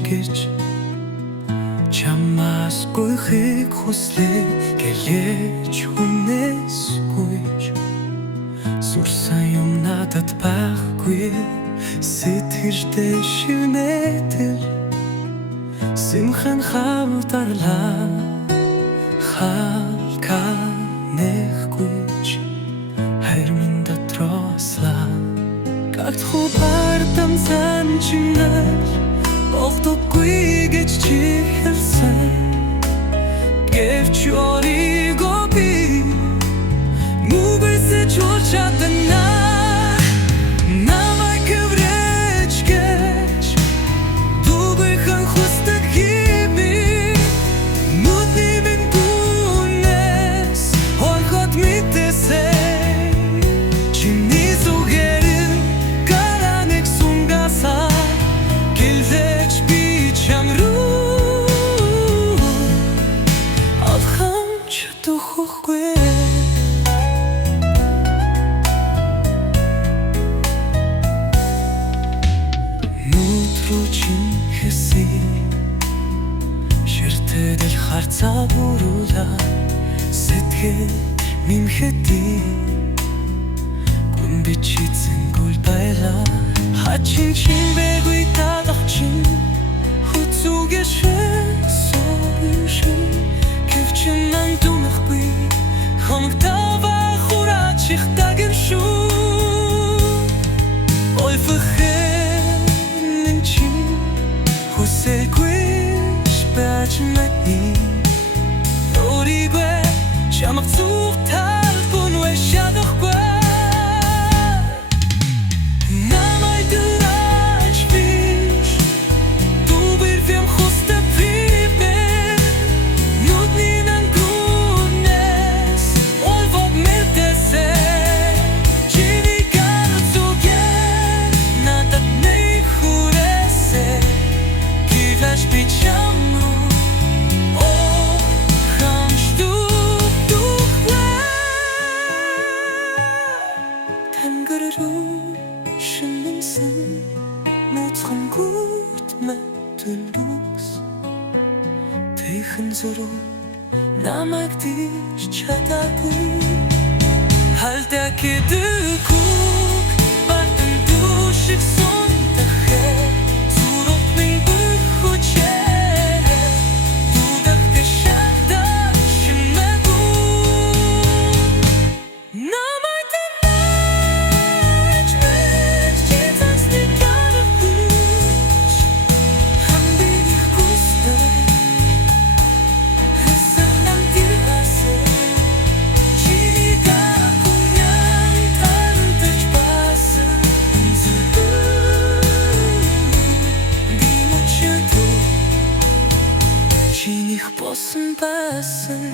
гэж чамаас гуйхыг хүслээ гэлээч хүнээс гуйж сурсан юм надад байхгүй сэтгэлдээ шивнэтэл симхэн хавтарлаа халканэхгүйч хайр минь дотрослаа как хубартам санчинал болдоггүй гэж чи хэлсэн гэвч өөрийгөө би мүбэсэж болж чадна намайг хэврэж гэж дугүйхэн хүсдэг хими нүдний минь гүнээс хойхот мэдээсэй чиний зүгээрэн гараныг сунгасаа гэлж би чам руу алхам чадахгүй Чин хэсэ ширтэдэл харцаа бүрүүлээ сэтгэл минхэти гүн бичсэн гүл байлаа хачин чин бэгүй таадахчин хүцүгэшэн соошин гэвчин нан думахгүй хоногтава хураачих таген шүү ой фэхэ хүсэлгүйш байж мэднэ өөрийгөө чамд зүгтал бүн уушадахгүй намайг дөраж биш дубэрвэм хүстэ прибэ нүдний нан гүнэс олвог мэдээсэ чиний галцугэ надад нэг хүрээсэ Аж би чамру о хамшту тухвэ тангару шинэнсэн нуцхан гүйт мэтэлүкс тэхэн зуру намайг диш чадаагүй халда кэдүкук бартэн душиг сондэхэ зурот минь Чиних босон байсан